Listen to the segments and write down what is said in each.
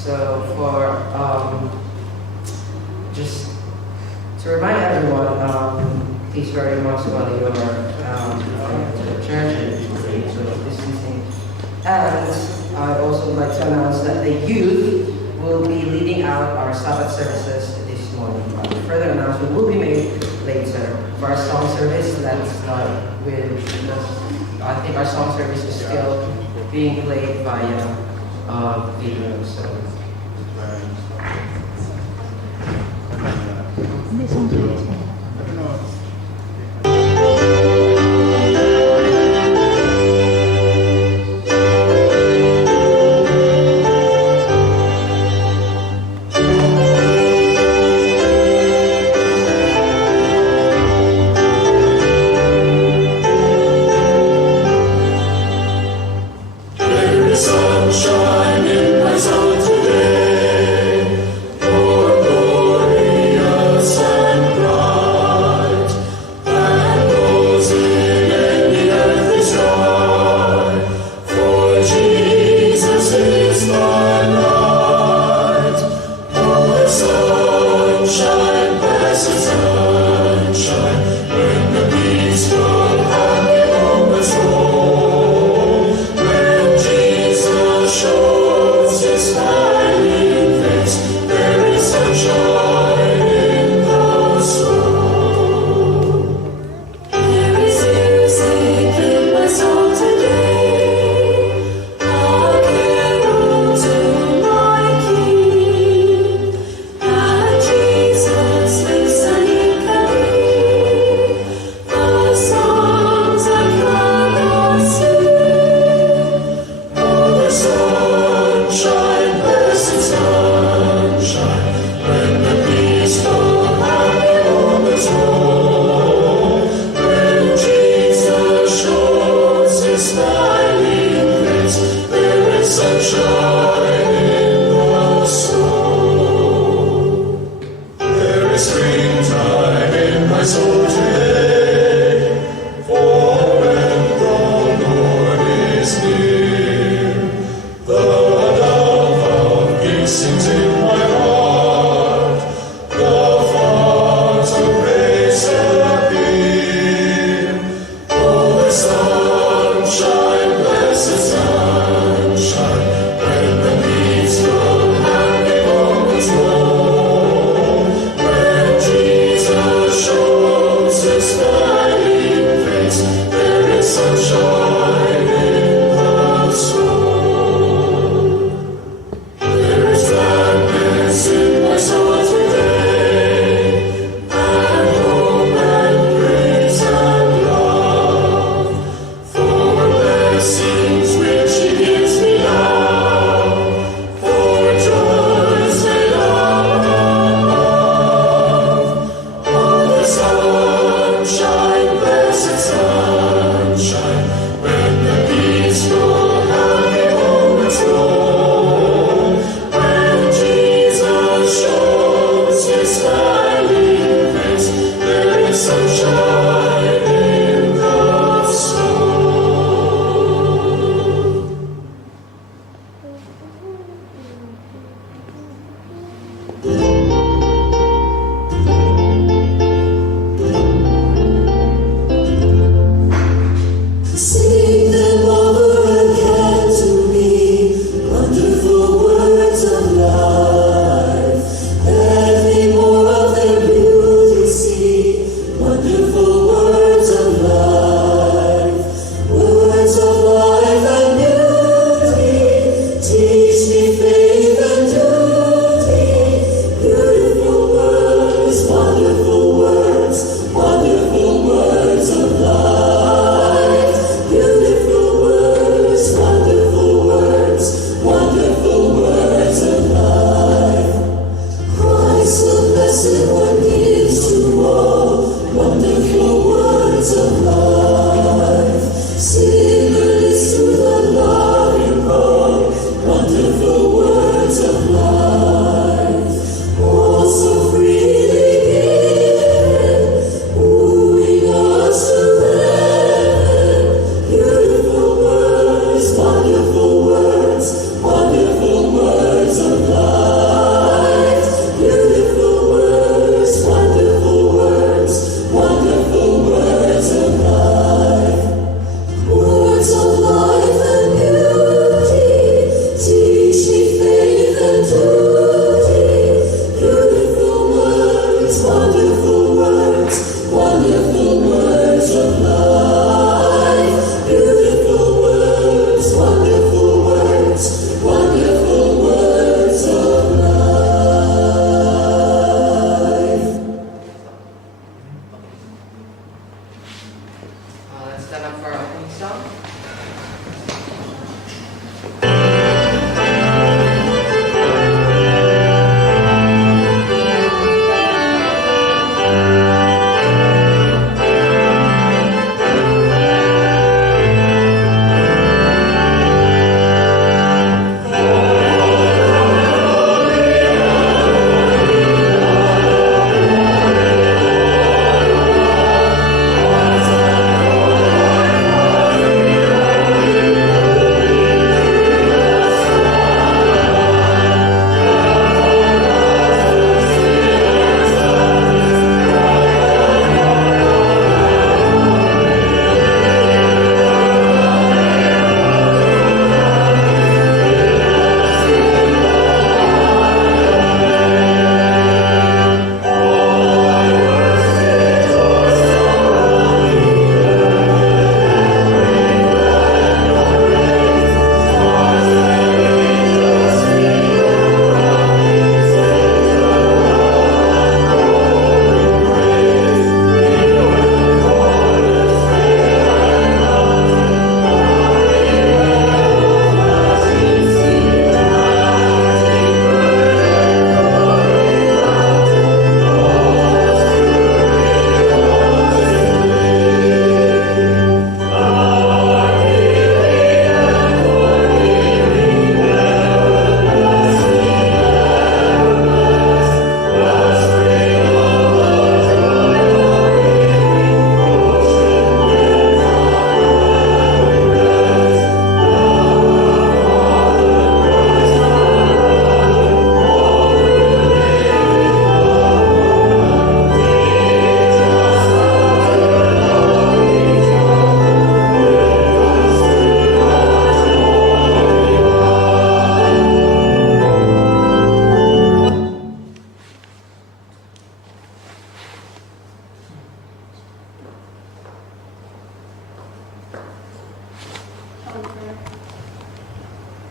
So just to remind everyone, please wear your mask while you are going to the church and social distancing. And I also would like to announce that the youth will be leading out our Sabbath services this morning. Further announcement will be made later. For our song service, let's start with I think our song service is still being played via video. So. Sunshine in my soul today, more glorious and bright than those in any earthly sky. For Jesus is my light. Oh, the sunshine, blessed sunshine, when the peaceful, happy moments roll. Shows his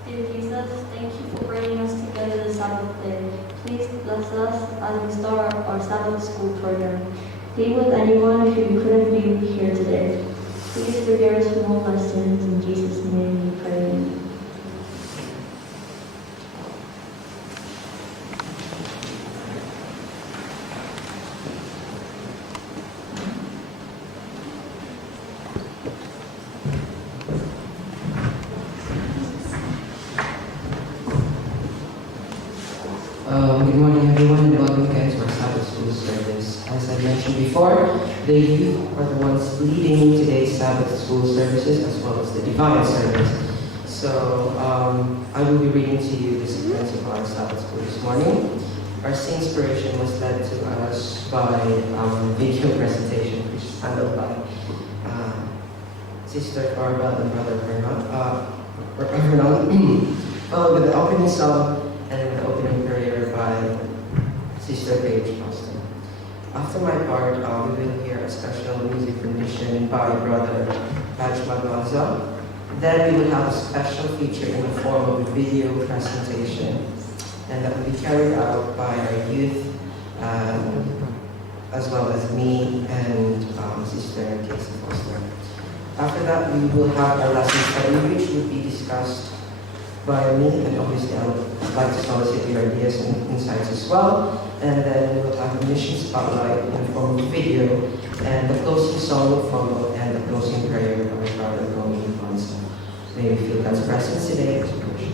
Dear Jesus, thank you for bringing us together this Sabbath day. Please bless us as we start our Sabbath school program. Be with anyone who couldn't be here today. Please forgive us from all our sins. In Jesus' name we pray. Good morning, everyone, and welcome again to our Sabbath School service. As I mentioned before, the youth are the ones leading today's Sabbath School services as well as the Divine service. So, I will be reading to you the sequence of our Sabbath School this morning. Our inspiration was led to us by video presentation, which is handled by Sister Barbara and Brother Vernon, followed with the opening song and the opening prayer by Sister Paige Austin. After my part, we will hear a special music rendition by Brother Paj Magonza. Then we will have a special feature in the form of a video presentation, and that will be carried out by our youth, as well as me and Sister Casey Foster. After that, we will have our lesson study, which will be discussed by me, and obviously I would like to solicit your ideas and insights as well. And then we will have a mission spotlight in the form of video, and the closing song will follow, and the closing prayer by Father Romy Alfonso. May we feel God's presence today as we worship.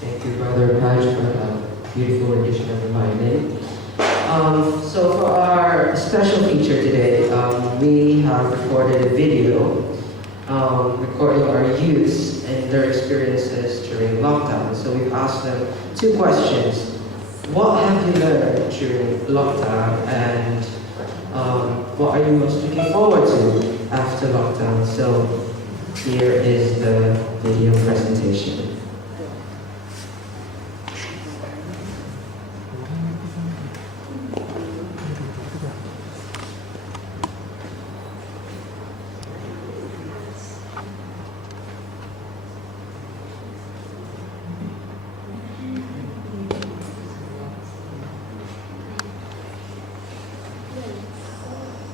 Thank you, Brother Paj, for a beautiful rendition of the violin. So for our special feature today, we have recorded a video recording our youths and their experiences during lockdown. So we've asked them two questions. What have you learned during lockdown, and what are you most looking forward to after lockdown? So here is the video presentation.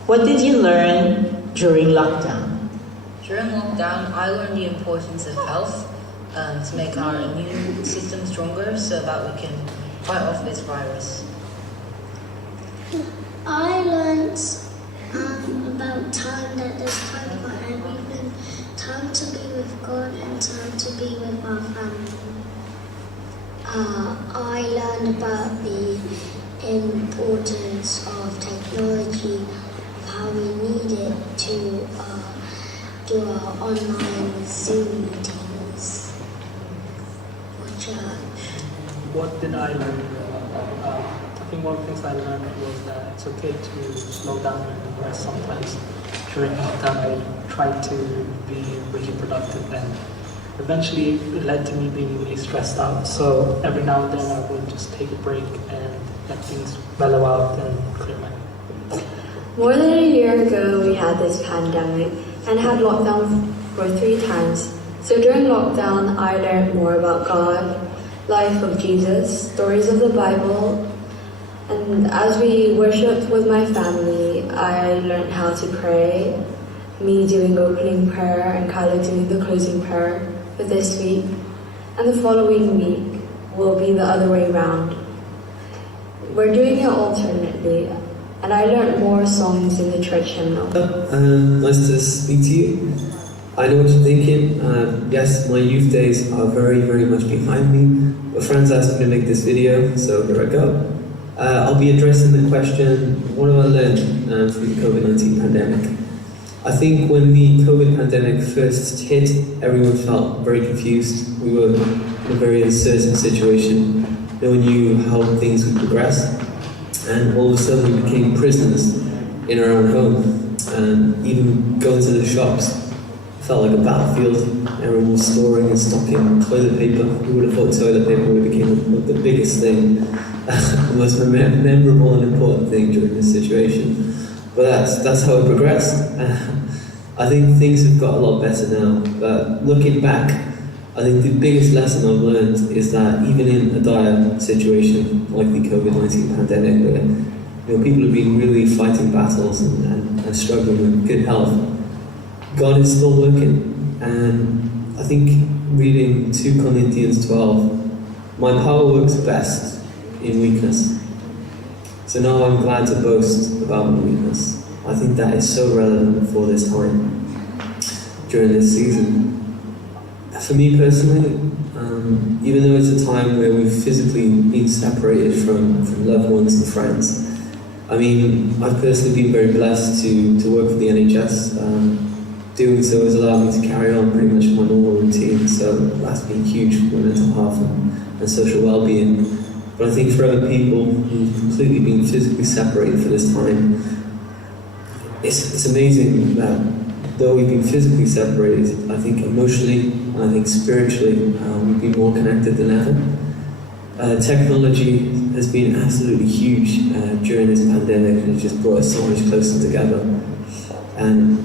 What did you learn during lockdown? During lockdown, I learned the importance of health to make our immune system stronger so that we can fight off this virus. I learned about time, that there's time for everything, time to be with God and time to be with our family. I learned about the importance of technology, how we need it to do our online Zoom meetings for church. What did I learn? I think one of the things I learned was that it's okay to slow down and rest sometimes. During lockdown, I tried to be really productive, and eventually it led to me being really stressed out. So every now and then I would just take a break and let things mellow out and clear my head. More than a year ago, we had this pandemic and had lockdown for 3 times. So during lockdown, I learned more about God, life of Jesus, stories of the Bible, and as we worshipped with my family, I learned how to pray, me doing opening prayer and Kyla doing the closing prayer for this week. And the following week will be the other way around. We're doing it alternately, and I learned more songs in the church hymnal. Nice to speak to you. I know what you're thinking. Yes, my youth days are very, very much behind me. But friends asked me to make this video, so here I go. I'll be addressing the question, what have I learned through the COVID-19 pandemic? I think when the COVID pandemic first hit, everyone felt very confused. We were in a very uncertain situation. No one knew how things would progress. And all of a sudden we became prisoners in our own home. And even going to the shops felt like a battlefield. Everyone was storing and stocking toilet paper. Who would have thought toilet paper would become the biggest thing, the most memorable and important thing during this situation. But that's how it progressed. I think things have got a lot better now. But looking back, I think the biggest lesson I've learned is that even in a dire situation like the COVID-19 pandemic, where people have been really fighting battles and struggling with good health, God is still working. And I think reading 2 Corinthians 12, my power works best in weakness. So now I'm glad to boast about my weakness. I think that is so relevant for this time, during this season. For me personally, even though it's a time where we've physically been separated from loved ones and friends, I mean, I've personally been very blessed to work for the NHS. Doing so has allowed me to carry on pretty much my normal routine, so that's been huge for my mental health and social well-being. But I think for other people who've completely been physically separated for this time, it's amazing that though we've been physically separated, I think emotionally and I think spiritually we've been more connected than ever. Technology has been absolutely huge during this pandemic, and it's just brought us so much closer together. And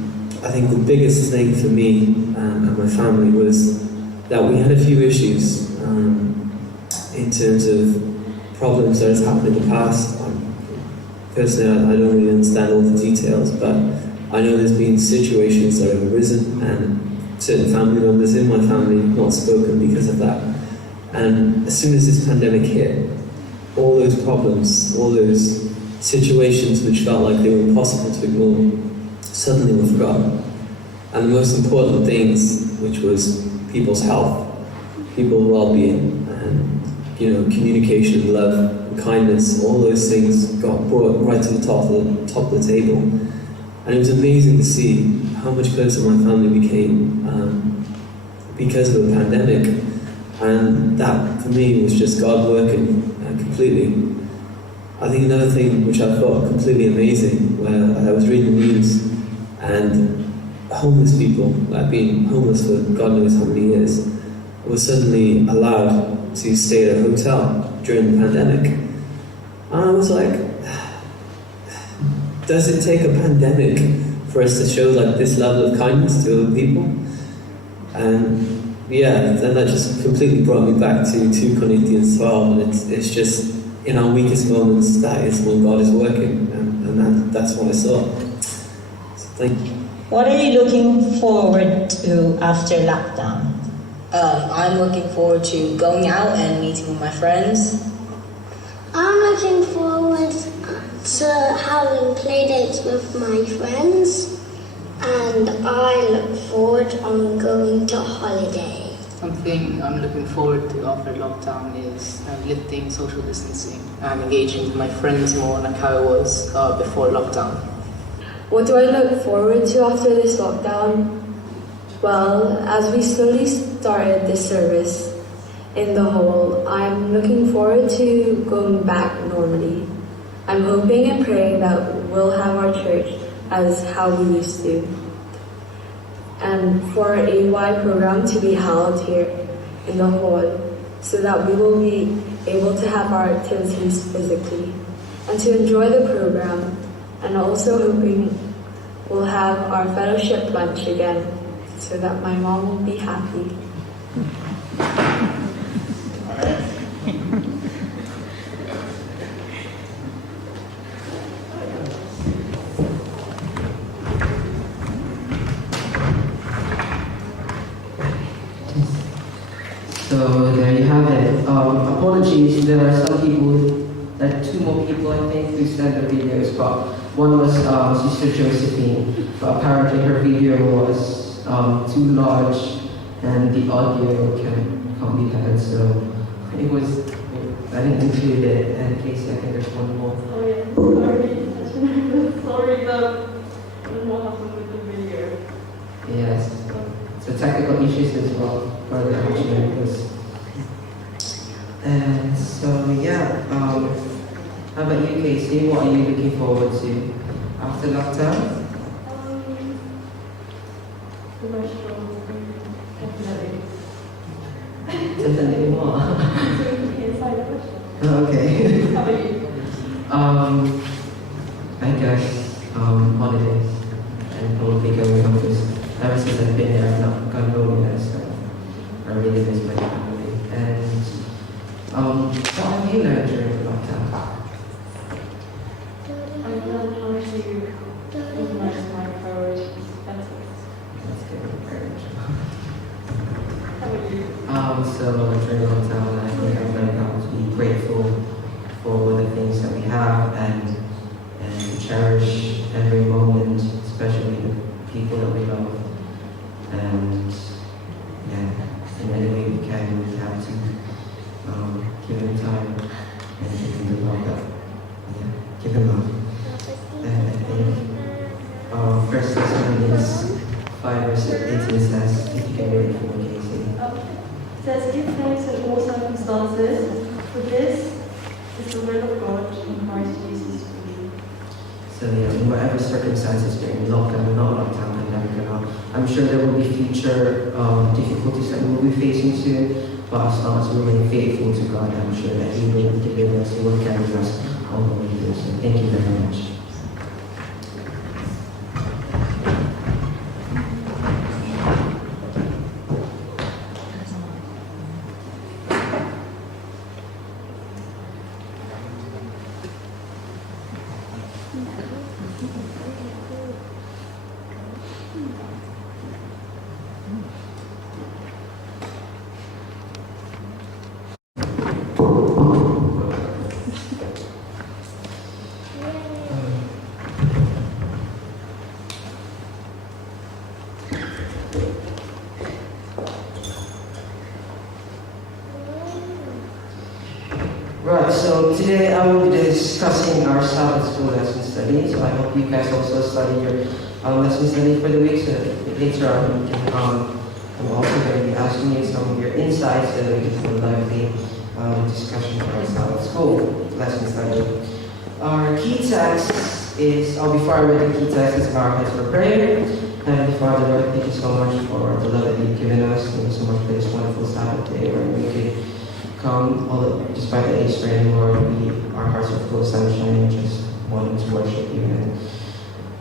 I think the biggest thing for me and my family was that we had a few issues in terms of problems that has happened in the past. Personally, I don't really understand all the details, but I know there's been situations that have arisen and certain family members in my family have not spoken because of that. And as soon as this pandemic hit, all those problems, all those situations which felt like they were impossible to ignore, suddenly were forgotten. And the most important things, which was people's health, people's well-being, and communication, love, and kindness, all those things got brought right to the top of the table. And it was amazing to see how much closer my family became because of the pandemic. And that, for me, was just God working completely. I think another thing which I thought completely amazing, where I was reading the news, and homeless people, that had been homeless for God knows how many years, were suddenly allowed to stay at a hotel during the pandemic. And I was like, does it take a pandemic for us to show like this level of kindness to other people? And yeah, then that just completely brought me back to 2 Corinthians 12, and it's just in our weakest moments that is when God is working, and that's what I saw. So thank you. What are you looking forward to after lockdown? I'm looking forward to going out and meeting with my friends. I'm looking forward to having play dates with my friends, and I look forward on going to holiday. Something I'm looking forward to after lockdown is lifting social distancing and engaging with my friends more like how it was before lockdown. What do I look forward to after this lockdown? Well, as we slowly started this service in the hall, I'm looking forward to going back normally. I'm hoping and praying that we'll have our church as how we used to. And for a Y program to be held here in the hall so that we will be able to have our activities physically and to enjoy the program, and also hoping we'll have our fellowship lunch again so that my mom will be happy. So there you have it. Apologies, there are some people, there are 2 more people I think who sent the videos, but one was Sister Josephine, but apparently her video was too large and the audio can't be heard, so it was, I didn't include it. And Casey, I think there's one more. Oh yeah, sorry. Sorry, I don't know what happened with the video. Yes. So technical issues as well for the videos. And so yeah, how about you, Casey? What are you looking forward to after lockdown? The restaurant, definitely. Definitely more. Inside the restaurant. Okay. How about you? I guess holidays and probably going home because ever since I've been there, I've not gone home yet, so I really miss my family. And what have you learned during lockdown? I've learned how to organize my priorities better. That's good, very much. How about you? So during lockdown, I think I've learned how to be grateful for the things that we have and to cherish every moment, especially the people that we love. And yeah, in any way we can, we have to give them time and give them the love that, give them love. And I think First Thessalonians 5 verse 18 says, if you can read it for me, Casey. It says, give thanks in all circumstances, for this is the will of God in Christ Jesus for you. So yeah, in whatever circumstances during lockdown, not lockdown, pandemic or not, I'm sure there will be future difficulties that we will be facing soon, but as long as we remain faithful to God, I'm sure that He will deliver us, He will carry us all the way through. So thank you very much. Right, so today I will be discussing our Sabbath school lesson study. So I hope you guys also study your lesson study for the week, so later on we can, I'm also going to be asking you some of your insights so that we can have a lively discussion for our Sabbath school lesson study. Our key text is, before I read the key text, is our heads for prayer. Heavenly Father, Lord, thank you so much for the love that you've given us. Thank you so much for this wonderful Sabbath day where we could come, despite the age strain, Lord, our hearts are full of sunshine and just wanting to worship you. And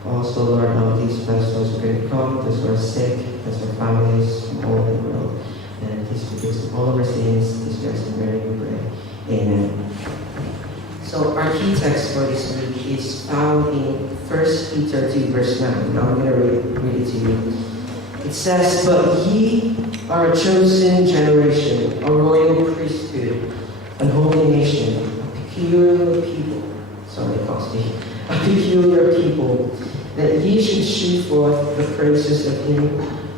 also, Lord, please bless those who couldn't come, those who are sick, bless their families from all over the world. And please forgive us of all of our sins. Please bless them very we pray. Amen. So our key text for this week is found in 1 Peter 2, verse 9. Now I'm going to read it to you. It says, "But ye are a chosen generation, a royal priesthood, an holy nation, a peculiar people." Sorry, it cost me. "A peculiar people, that ye should shew forth the praises of him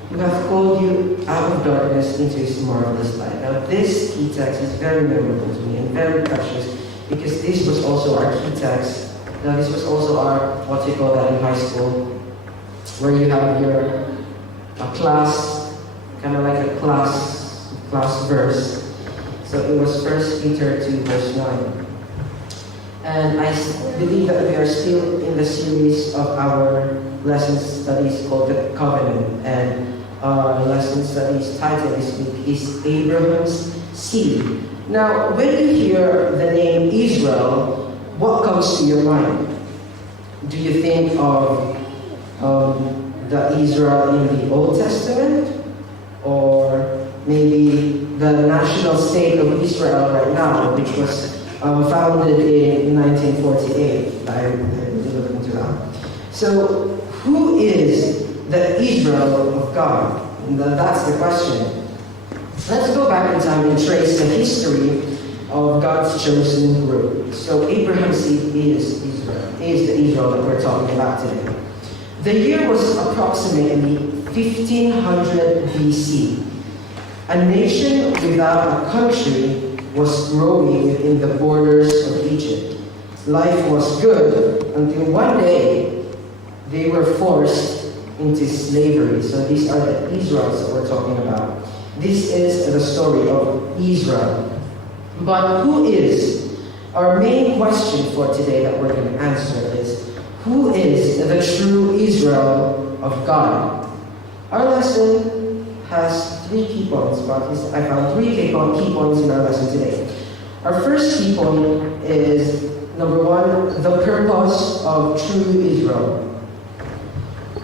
who hath called you out of darkness into his marvelous light." Now this key text is very memorable to me and very precious, because this was also our key text. Now this was also our, what you call that in high school, where you have your class, kind of like a class verse. So it was 1 Peter 2, verse 9. And I believe that we are still in the series of our lesson studies called the Covenant. And our lesson studies title this week is Abraham's Seed. Now, when you hear the name Israel, what comes to your mind? Do you think of the Israel in the Old Testament? Or maybe the national state of Israel right now, which was founded in 1948. I really looked into that. So, who is the Israel of God? And that's the question. Let's go back in time and trace the history of God's chosen group. So Abraham's seed is Israel, is the Israel that we're talking about today. The year was approximately 1500 BC. A nation without a country was growing within the borders of Egypt. Life was good until one day they were forced into slavery. So these are the Israelites that we're talking about. This is the story of Israel. But who is? Our main question for today that we're going to answer is, who is the true Israel of God? Our lesson has 3 key points, but I found 3 key points in our lesson today. Our first key point is, number 1, the purpose of true Israel.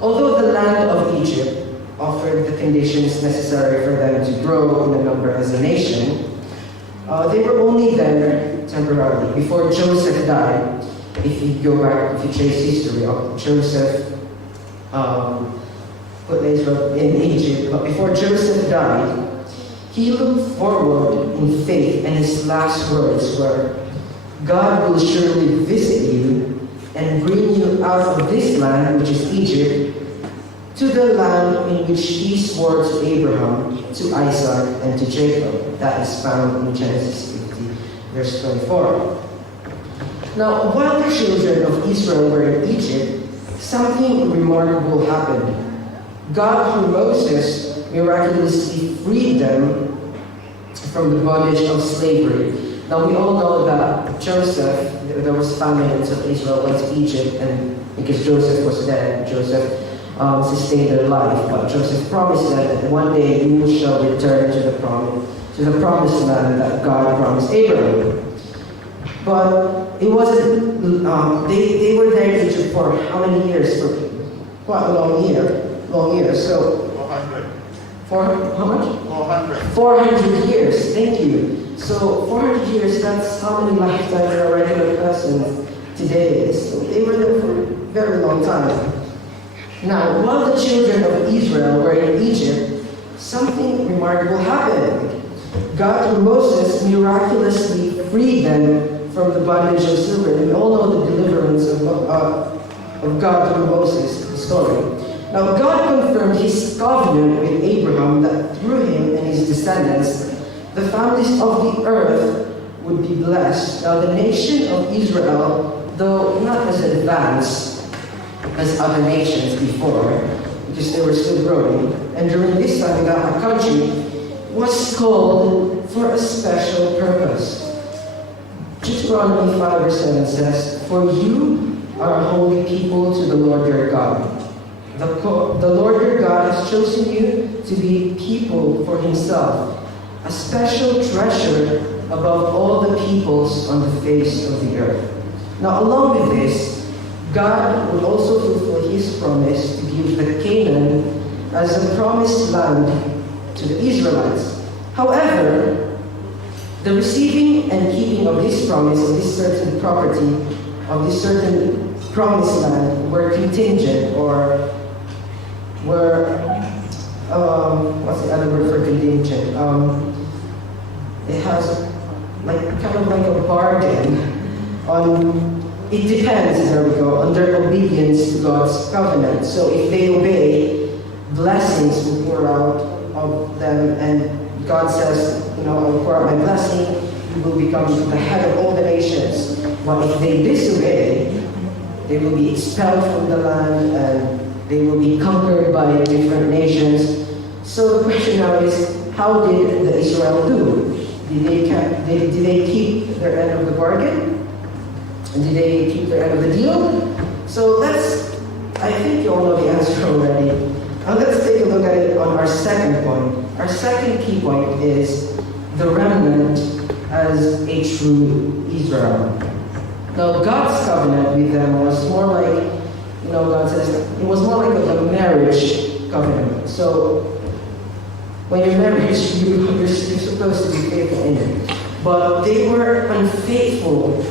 Although the land of Egypt offered the conditions necessary for them to grow in a number as a nation, they were only there temporarily. Before Joseph died, if you go back, if you trace history of Joseph, put Israel in Egypt, but before Joseph died, he looked forward in faith, and his last words were, "God will surely visit you and bring you out of this land," which is Egypt, "to the land in which he swore to Abraham, to Isaac, and to Jacob." That is found in Genesis 50, verse 24. Now, while the children of Israel were in Egypt, something remarkable happened. God, through Moses, miraculously freed them from the bondage of slavery. Now, we all know that Joseph, there was famine, and so Israel went to Egypt, and because Joseph was dead, Joseph sustained their life. But Joseph promised them that one day you shall return to the promised land that God promised Abraham. But it wasn't, they were there in Egypt for how many years? For quite a long year. So 400. For how much? 400. 400 years. Thank you. So 400 years, that's how many lifetimes a regular person today is. So they were there for a very long time. Now, while the children of Israel were in Egypt, something remarkable happened. God, through Moses, miraculously freed them from the bondage of slavery. We all know the deliverance of God through Moses, the story. Now, God confirmed his covenant with Abraham that through him and his descendants, the families of the earth would be blessed. Now, the nation of Israel, though not as advanced, as other nations before, because they were still growing. And during this time, our country was called for a special purpose. Deuteronomy 5 verse 7 says, "For you are a holy people to the Lord your God. The Lord your God has chosen you to be people for himself, a special treasure above all the peoples on the face of the earth." Now, along with this, God would also fulfill his promise to give the Canaan as a promised land to the Israelites. However, the receiving and keeping of this promise, of this certain property, of this certain promised land, were contingent, or were, what's the other word for contingent? It has kind of like a bargain on, it depends, there we go, on their obedience to God's covenant. So if they obey, blessings will pour out of them, and God says, I will pour out my blessing, you will become the head of all the nations. But if they disobey, they will be expelled from the land, and they will be conquered by different nations. So the question now is, how did the Israel do? Did they keep their end of the bargain? And did they keep their end of the deal? So I think you all know the answer already. Now let's take a look at it on our second point. Our second key point is the remnant as a true Israel. Now God's covenant with them was more like, God says, it was more like a marriage covenant. So when you're married, you're supposed to be faithful in it. But they were unfaithful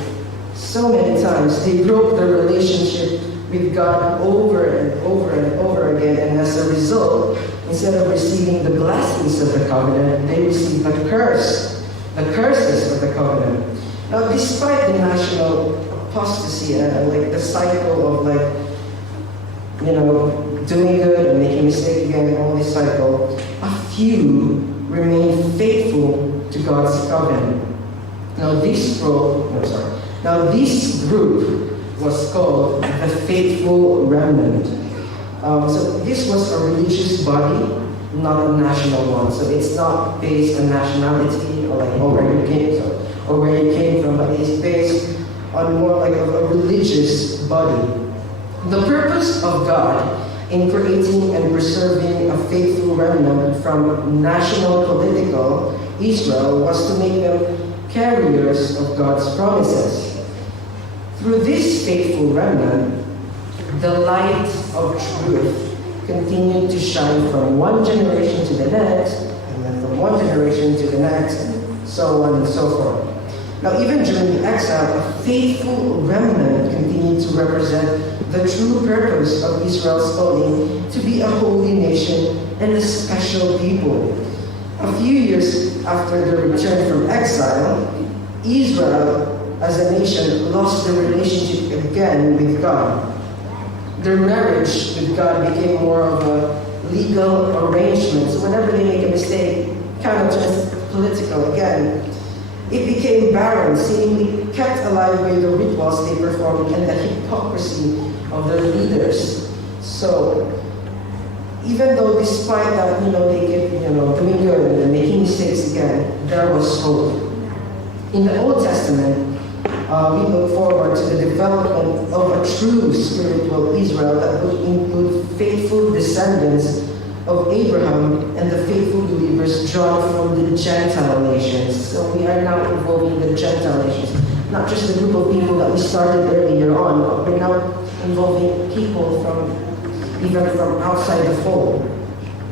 so many times. They broke their relationship with God over and over and over again. And as a result, instead of receiving the blessings of the covenant, they received the curses of the covenant. Now, despite the national apostasy and the cycle of doing good and making mistake again and all this cycle, a few remain faithful to God's covenant. Now this group was called the faithful remnant. So this was a religious body, not a national one. So it's not based on nationality or where you came from, but it's based on more like a religious body. The purpose of God in creating and preserving a faithful remnant from national political Israel was to make them carriers of God's promises. Through this faithful remnant, the light of truth continued to shine from one generation to the next, and then from one generation to the next, and so on and so forth. Now, even during the exile, a faithful remnant continued to represent the true purpose of Israel's calling to be a holy nation and a special people. A few years after their return from exile, Israel as a nation lost their relationship again with God. Their marriage with God became more of a legal arrangement. So whenever they make a mistake, kind of turns political again. It became barren, seemingly kept alive by the rituals they performed and the hypocrisy of their leaders. So, even though despite that, they kept, doing good and making mistakes again, there was hope. In the Old Testament, we look forward to the development of a true spiritual Israel that would include faithful descendants of Abraham and the faithful believers drawn from the Gentile nations. So we are now involving the Gentile nations, not just the group of people that we started earlier on, but we're now involving people even from outside the fold.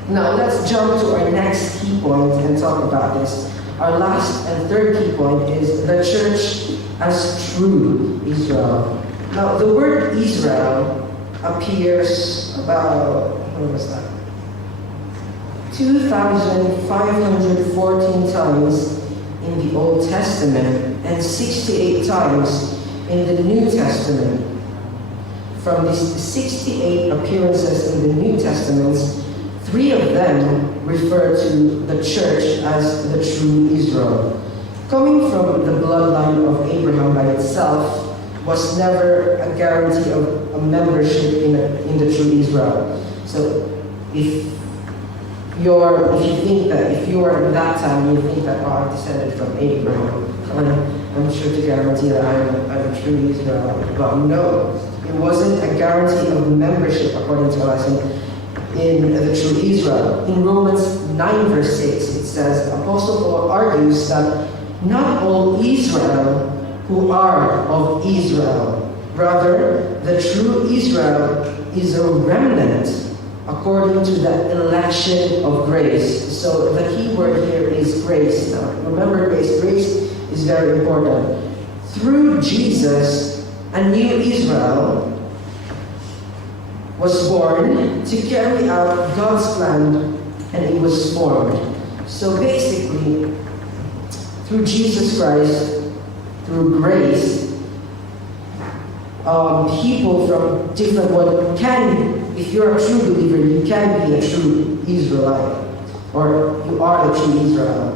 Now let's jump to our next key point and talk about this. Our last and third key point is the church as true Israel. Now the word Israel appears about, 2,514 times in the Old Testament and 68 times in the New Testament. From these 68 appearances in the New Testaments, 3 of them refer to the church as the true Israel. Coming from the bloodline of Abraham by itself was never a guarantee of a membership in the true Israel. So if you think that if you are in that time, you think that I descended from Abraham, I'm sure to guarantee that I'm a true Israel. But no, it wasn't a guarantee of membership according to us in the true Israel. In Romans 9 verse 6, it says, Apostle Paul argues that not all Israel who are of Israel, rather the true Israel is a remnant according to the election of grace. So the key word here is grace. Now, remember grace. Grace is very important. Through Jesus, a new Israel was born to carry out God's plan, and it was formed. So basically, through Jesus Christ, through grace, people from different world can, if you're a true believer, you can be a true Israelite, or you are the true Israel.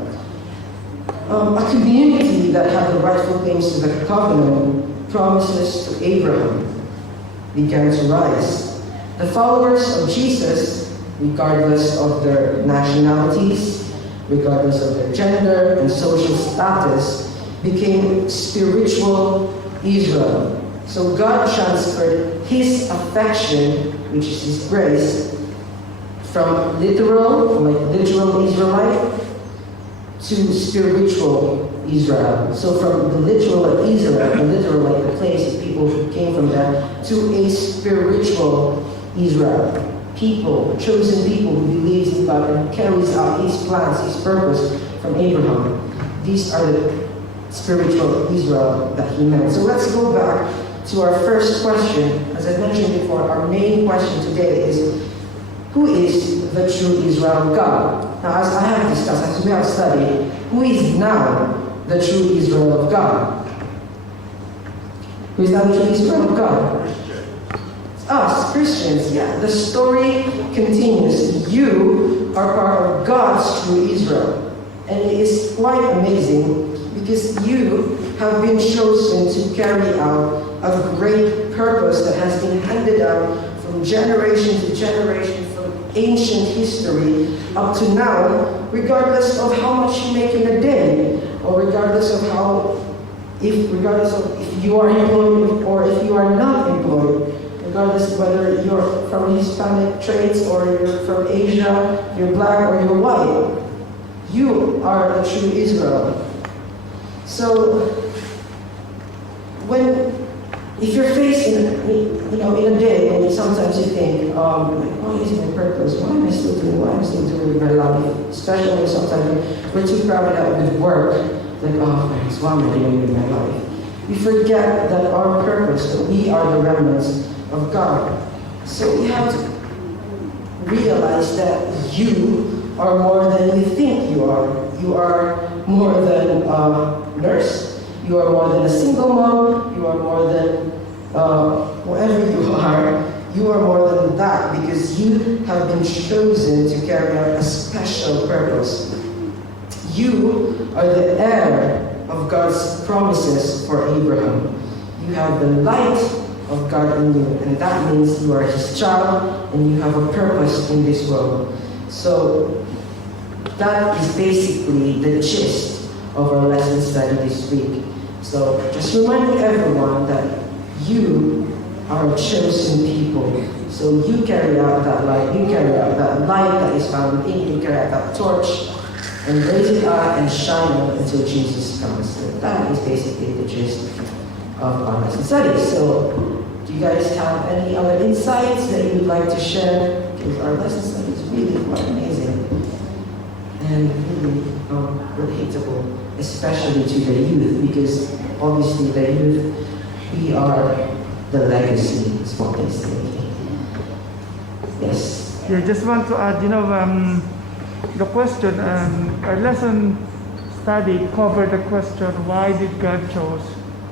A community that had the rightful claims to the covenant promises to Abraham began to rise. The followers of Jesus, regardless of their nationalities, regardless of their gender and social status, became spiritual Israel. So God transferred His affection, which is His grace, from literal Israelite to spiritual Israel. So from the literal Israel, the literal like the place of people who came from there, to a spiritual Israel. People, chosen people who believes in God and carries out His plans, His purpose from Abraham. These are the spiritual Israel that He meant. So let's go back to our first question. As I mentioned before, our main question today is, who is the true Israel of God? Now, as I have discussed, as we have studied, who is now the true Israel of God? Who is now the true Israel of God? It's us, Christians. Yeah, the story continues. You are part of God's true Israel. And it is quite amazing because you have been chosen to carry out a great purpose that has been handed down from generation to generation, from ancient history up to now, regardless of how much you make in a day, or regardless of if you are employed or if you are not employed, regardless of whether you're from Hispanic traits or you're from Asia, you're black or you're white. You are the true Israel. So if you're faced in a day when sometimes you think, what is my purpose? Why am I still doing with my life? Especially when sometimes we're too crowded out with work. Like, oh thanks, what am I doing with my life? We forget that our purpose, that we are the remnants of God. So we have to realize that you are more than you think you are. You are more than a nurse. You are more than a single mom. You are more than whatever you are. You are more than that because you have been chosen to carry out a special purpose. You are the heir of God's promises for Abraham. You have the light of God in you, and that means you are His child and you have a purpose in this world. So that is basically the gist of our lesson study this week. So just reminding everyone that you are a chosen people. So you carry out that light, you carry out that light that is found in you, carry out that torch and raise it up and shine on until Jesus comes. So that is basically the gist of our lesson study. So do you guys have any other insights that you would like to share? Because our lesson study is really quite amazing and really relatable, especially to the youth, because obviously the youth, we are the legacy, is what they say. Yes? Yeah, just want to add, the question, our lesson study covered the question, why did God choose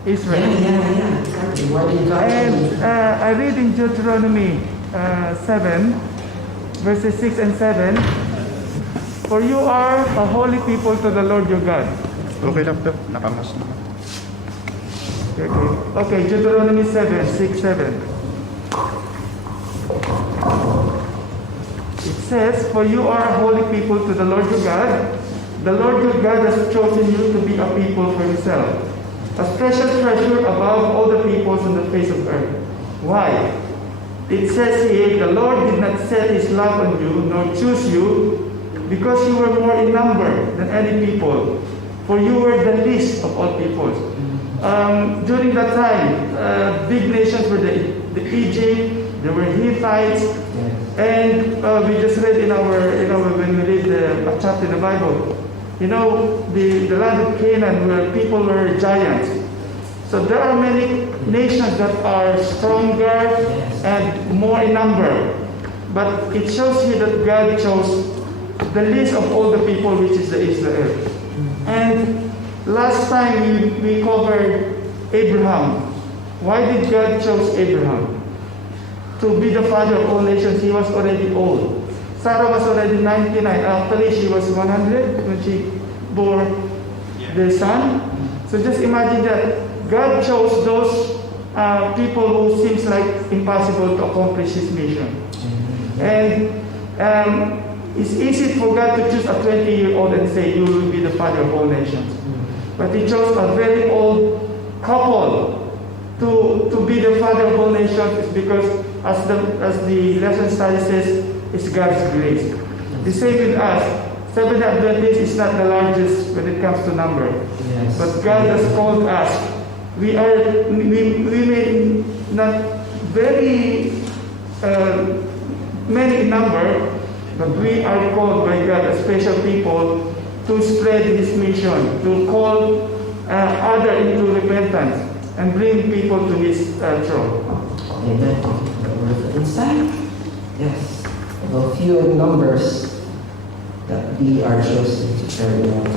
Israel? Yeah, exactly. Why did God choose? And I read in Deuteronomy 7, verses 6 and 7, for you are a holy people to the Lord your God. Okay lang to, nakamas naman. Okay, Deuteronomy 7, 6, 7. It says, "For you are a holy people to the Lord your God. The Lord your God has chosen you to be a people for himself, a special treasure above all the peoples on the face of earth." Why? It says here, the Lord did not set his love on you, nor choose you, because you were more in number than any people, for you were the least of all peoples. During that time, big nations were the Egypt, there were Hittites, and we just read in our when we read a chapter in the Bible, the land of Canaan where people were giants. So there are many nations that are stronger and more in number, but it shows here that God chose the least of all the people, which is the Israel. And last time we covered Abraham. Why did God choose Abraham? To be the father of all nations. He was already old. Sarah was already 99. Actually, she was 100 when she bore the son. So just imagine that God chose those people who seems like impossible to accomplish his mission. And it's easy for God to choose a 20-year-old and say, "You will be the father of all nations." But he chose a very old couple to be the father of all nations. It's because, as the lesson study says, it's God's grace. The same with us. Seventh-day Adventist is not the largest when it comes to number. Yes. But God has called us. We may not very many in number, but we are called by God as special people to spread his mission, to call others into repentance and bring people to his throne. Amen. Insight? Yes. Well, few in numbers that we are chosen to carry out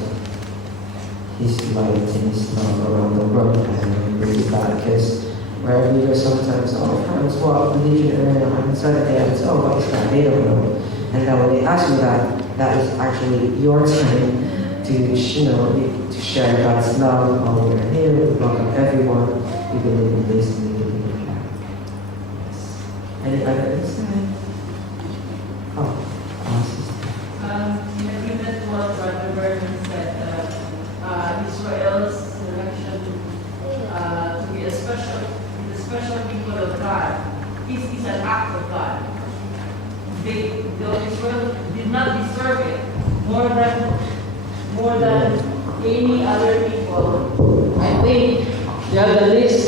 his light and his love around the world. And we bring it back because wherever we go sometimes, friends, what religion are on Saturday? And say, what is that? They don't know. And then when they ask you that is actually your time to share God's love while we're here. We welcome everyone. We believe in this and we believe in that. Yes. Any other insight? In agreement to what Brother Vernon said, Israel's selection to be the special people of God is an act of God. Israel did not deserve it more than any other people. I think they are the least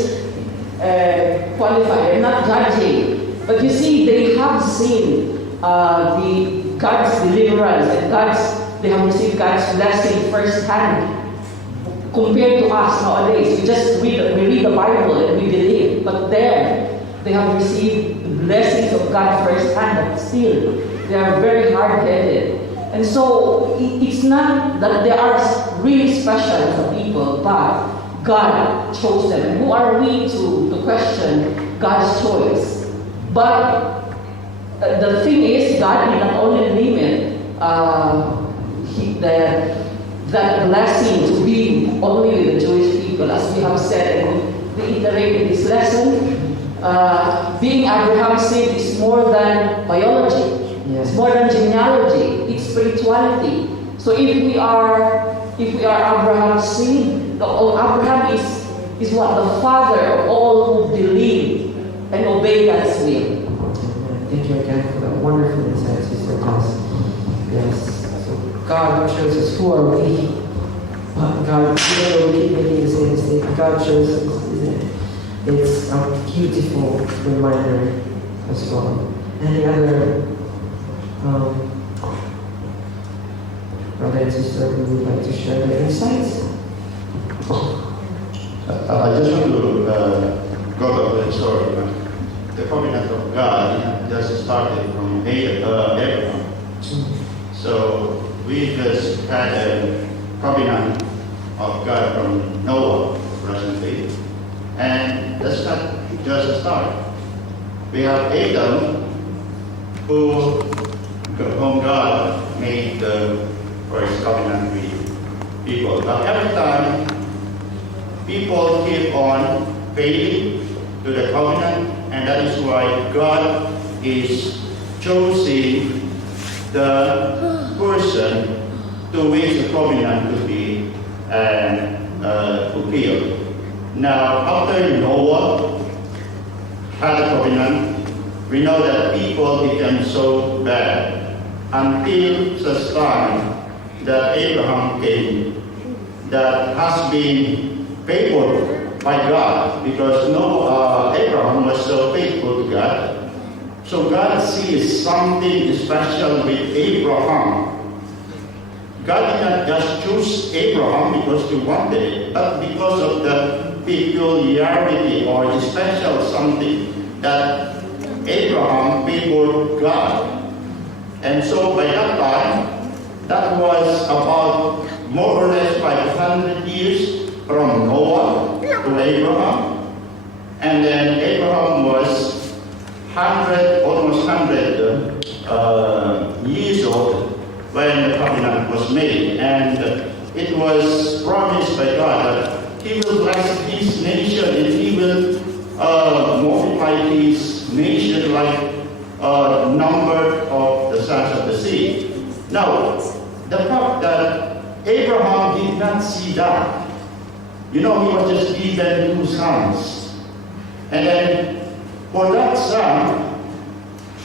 qualified. I'm not judging, but you see, they have seen God's deliverance and they have received God's blessing firsthand. Compared to us nowadays, we read the Bible and we believe, but there they have received the blessings of God firsthand, but still they are very hard-headed. And so it's not that they are really special as a people, but God chose them. And who are we to question God's choice? But the thing is, God did not only limit that blessing to be only with the Jewish people, as we have said and reiterated this lesson. Being Abraham's seed is more than biology. Yes. It's more than genealogy. It's spirituality. So if we are Abraham's seed, Abraham is what? The father of all who believe and obey God's will. Thank you again for that wonderful insight, Sister Tess. Yes. So God shows us who are we. God, even though we keep making the same mistake, God shows us, isn't it? It's a beautiful reminder as well. Any other brother and sister who would like to share their insights? I just want to go to the story. The covenant of God just started from Abraham. So we just had a covenant of God from Noah, presently. And that's not just a start. We have Adam, whom God made for his covenant with people. But every time people keep on failing to the covenant, and that is why God is choosing the person to which the covenant to be fulfilled. Now, after Noah had a covenant, we know that people became so bad until such time that Abraham came, that has been favored by God, because Abraham was so faithful to God. So God sees something special with Abraham. God did not just choose Abraham because he wanted it, but because of the peculiarity or the special something that Abraham favored God. And so by that time, that was about more or less 500 years from Noah to Abraham. And then Abraham was almost 100 years old when the covenant was made. And it was promised by God that he will bless his nation and he will multiply his nation like number of the sands of the sea. Now, the fact that Abraham did not see that, he was just given 2 sons. And then for that son,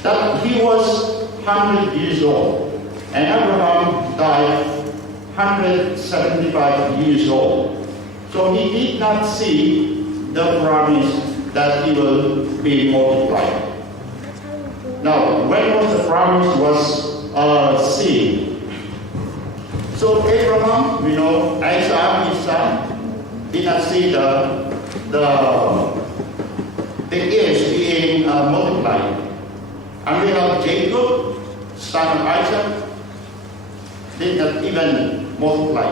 that he was 100 years old. And Abraham died 175 years old. So he did not see the promise that he will be multiplied. Now, when was the promise was seen? So Abraham, Isaac, his son, did not see the heirs being multiplied. And we have Jacob, son of Isaac, did not even multiply.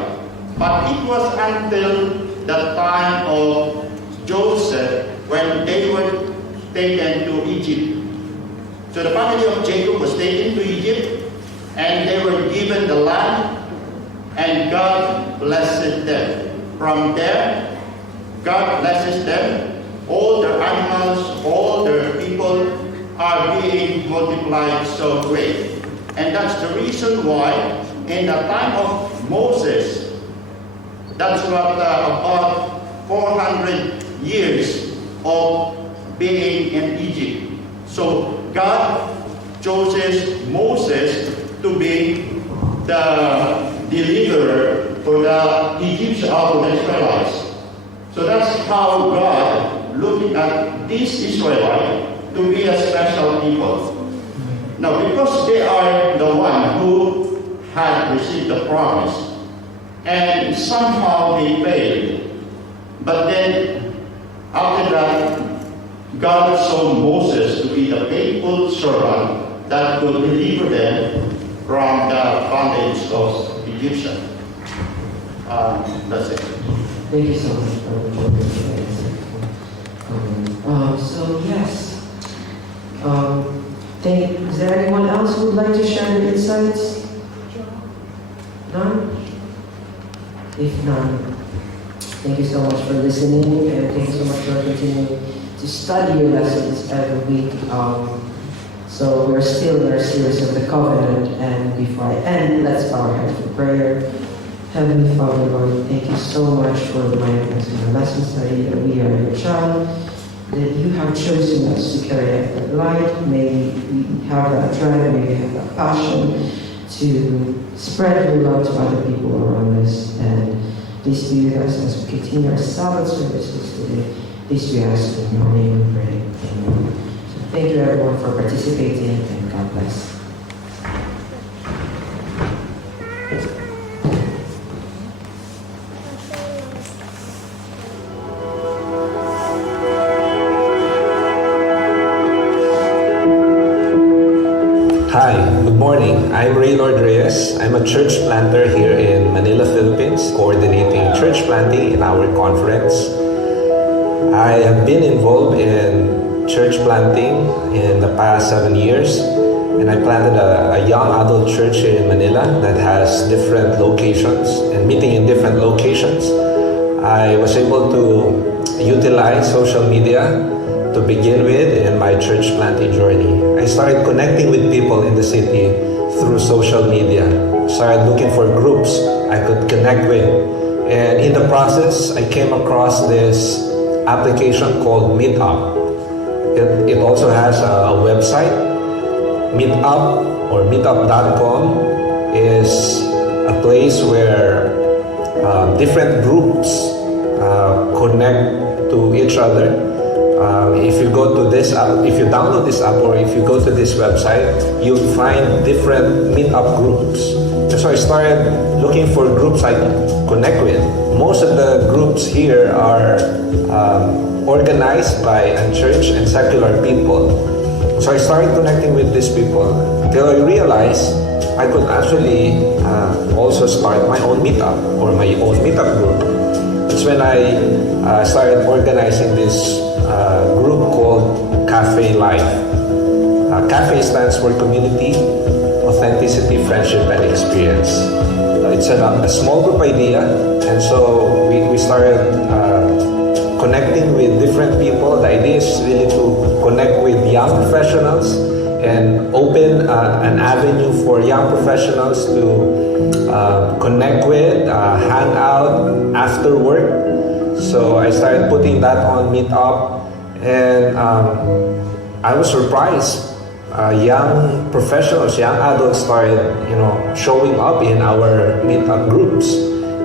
But it was until the time of Joseph when they were taken to Egypt. So the family of Jacob was taken to Egypt, and they were given the land, and God blessed them. From there, God blesses them. All their animals, all their people are being multiplied so great. And that's the reason why in the time of Moses, that's what about 400 years of being in Egypt. So God chooses Moses to be the deliverer for the Egyptians of the Israelites. So that's how God looking at these Israelites to be a special people. Now, because they are the one who had received the promise, and somehow they failed. But then, after that, God saw Moses to be the faithful servant that could deliver them from the bondage of Egyptians. That's it. Thank you so much for the so yes. Is there anyone else who would like to share their insights? None? If none, thank you so much for listening, and thank you so much for continuing to study your lessons every week. So we're still in our series of the covenant, and before I end, let's bow our heads for prayer. Heavenly Father, Lord, thank you so much for reminding us in our lesson study that we are your child, that you have chosen us to carry out that light. May we have that drive, may we have that passion to spread your love to other people around us. And please be with us as we continue our Sabbath services today. Please we ask in your name we pray. Amen. So thank you everyone for participating, and God bless. Hi, good morning. I'm Ray Lord Reyes. I'm a church planter here in Manila, Philippines, coordinating church planting in our conference. I have been involved in church planting in the past 7 years, and I planted a young adult church here in Manila that has different locations and meeting in different locations. I was able to utilize social media to begin with in my church planting journey. I started connecting with people in the city through social media. Started looking for groups I could connect with. And in the process, I came across this application called Meetup. It also has a website. Meetup or meetup.com is a place where different groups connect to each other. If you go to this app, if you download this app or if you go to this website, you'll find different meetup groups. And so I started looking for groups I could connect with. Most of the groups here are organized by church and secular people. So I started connecting with these people until I realized I could actually also start my own meetup or my own meetup group. That's when I started organizing this group called Cafe Life. Cafe stands for Community, Authenticity, Friendship, and Experience. It's a small group idea, and so we started connecting with different people. The idea is really to connect with young professionals and open an avenue for young professionals to connect with, hang out after work. So I started putting that on Meetup, and I was surprised. Young professionals, young adults started, showing up in our Meetup groups,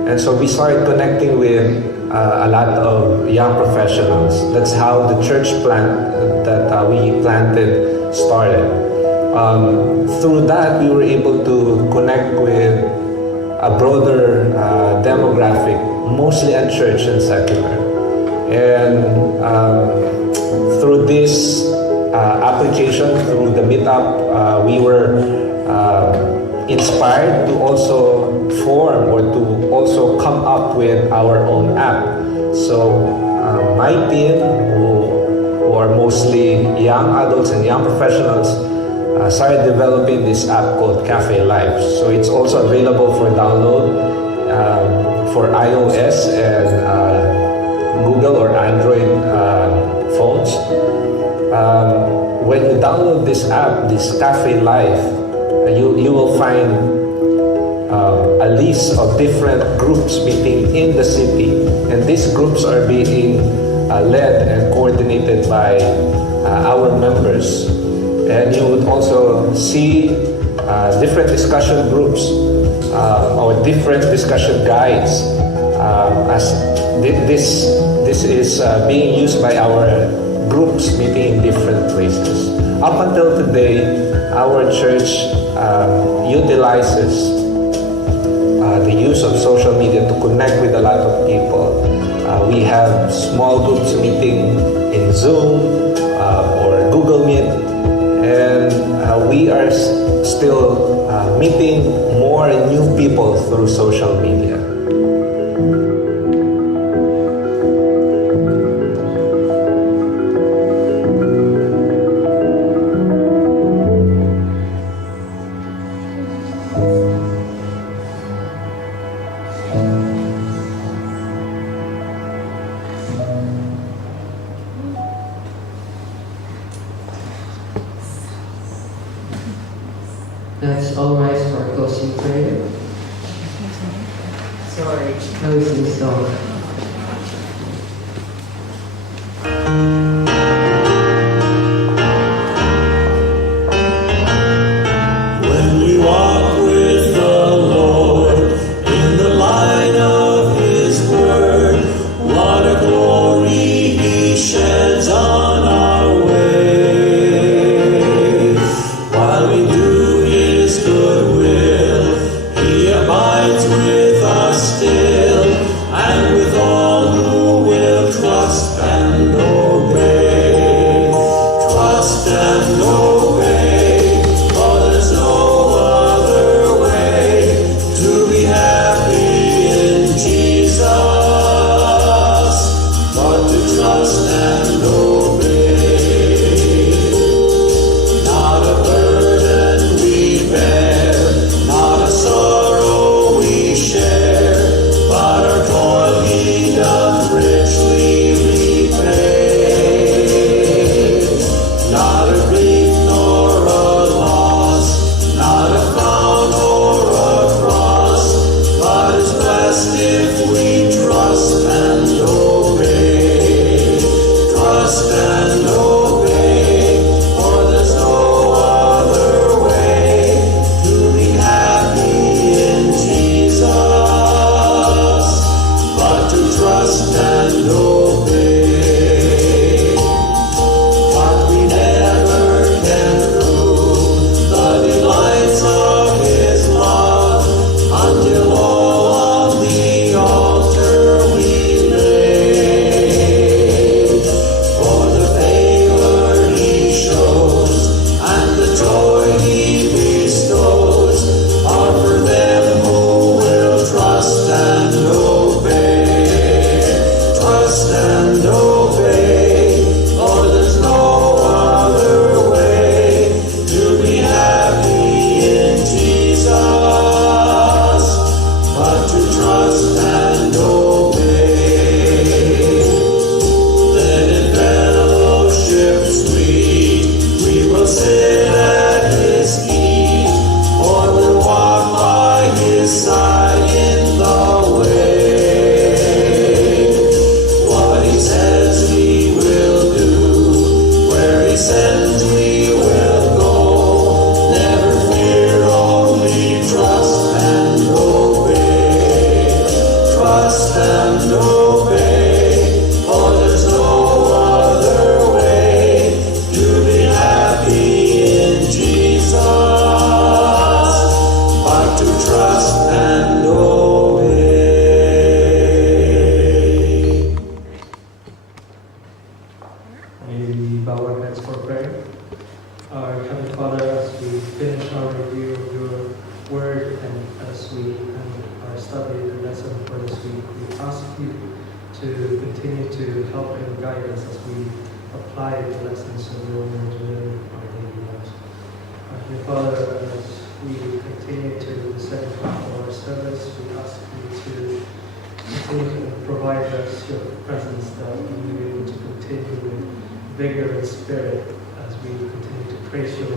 and so we started connecting with a lot of young professionals. That's how the church plant that we planted started. Through that, we were able to connect with a broader demographic, mostly unchurched and secular. And through this application, through the Meetup, we were inspired to also form or to also come up with our own app. So my team, who are mostly young adults and young professionals, started developing this app called Cafe Life. So it's also available for download for iOS and Google or Android phones. When you download this app, this Cafe Life, you will find a list of different groups meeting in the city, and these groups are being led and coordinated by our members. And you would also see different discussion groups or different discussion guides as this is being used by our groups meeting in different places. Up until today, our church utilizes the use of social media to connect with a lot of people. We have small groups meeting in Zoom or Google Meet, and we are still meeting more new people through social media. Let's all rise for a closing prayer. Sorry, closing song. When we walk with the Lord in the light of His word, what a glory He sheds on our way. While we do His good will, He abides with us still, and with and obey. Trust and obey, for there's no other way to be happy in Jesus but to trust and obey. Then in fellowship sweet we will sit at His feet, or will walk by His side in the way. What He says we will do, where He sends we will go. Never fear, only trust and obey. Trust and obey, for there's no other way to be happy in Jesus but to trust and obey. May we bow our heads for prayer. Our Heavenly Father, as we finish our review of your word and as we end our study, the lesson for this week, we ask you to continue to help and guide us as we apply the lessons of your word in our daily lives. Our Heavenly Father, as we continue to the second half of our service, we ask you to continue to provide us your presence, that we may be able to continue with vigor and spirit as we continue to praise your